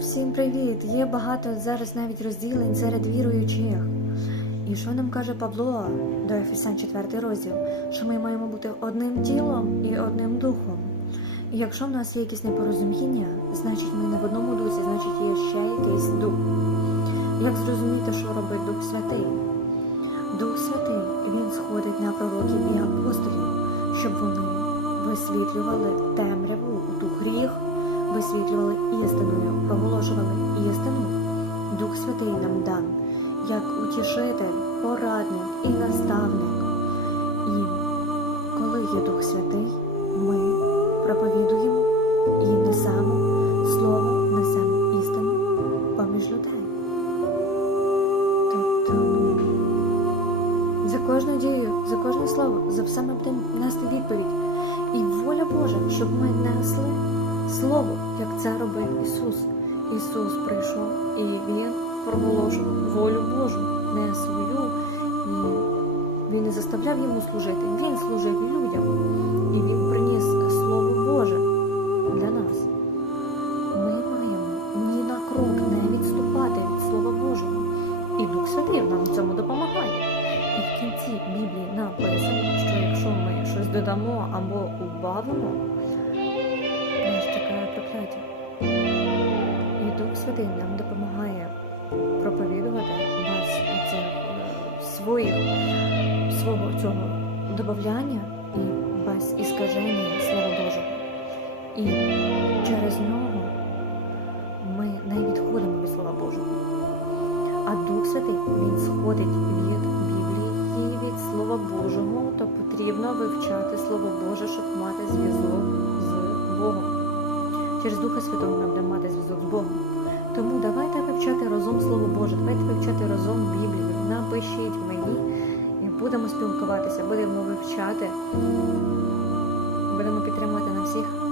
Всім привіт! Є багато зараз навіть розділень серед віруючих. І що нам каже Павло до Ефесян 4 розділ? Що ми маємо бути одним тілом і одним духом. І якщо в нас є якісь непорозуміння, значить ми не в одному дусі, значить є ще якийсь дух. Як зрозуміти, що робить Дух Святий? Дух Святий він сходить на пророків і апостолів, щоб вони висвітлювали темряву, ту гріх, висвітлювали істиною, проголошували істину. Дух Святий нам дан як утішитель, порадник і наставник. І коли є Дух Святий, ми проповідуємо і несемо слово, несемо істину поміж людей. Тобто за кожну дію, за кожне слово, за все ми нести відповідь. І воля Божа, щоб ми несли слово, як це робив Ісус. Ісус прийшов і Він проголошував волю Божу, не свою. І Він не заставляв йому служити, Він служив людям. І Він приніс Слово Боже для нас. Ми маємо ні на крок не відступати від Слова Божого. І Дух Святий нам в цьому допомагає. І в кінці Біблії написано, що якщо ми щось додамо або убавимо, прокляття. І Дух Святий нам допомагає проповідувати без оцих е, своїх свого цього додавання і без іскаження Слова Божого. І через нього ми не відходимо від Слова Божого. А Дух Святий він сходить від Біблії, від Слова Божого, то потрібно вивчати Слово Боже, щоб мати зв'язок з Богом. Через Духа Святого ми будемо мати зв'язок з Богом. Тому давайте вивчати разом Слово Боже, давайте вивчати разом Біблію. Напишіть мені і будемо спілкуватися, будемо вивчати, будемо підтримувати на всіх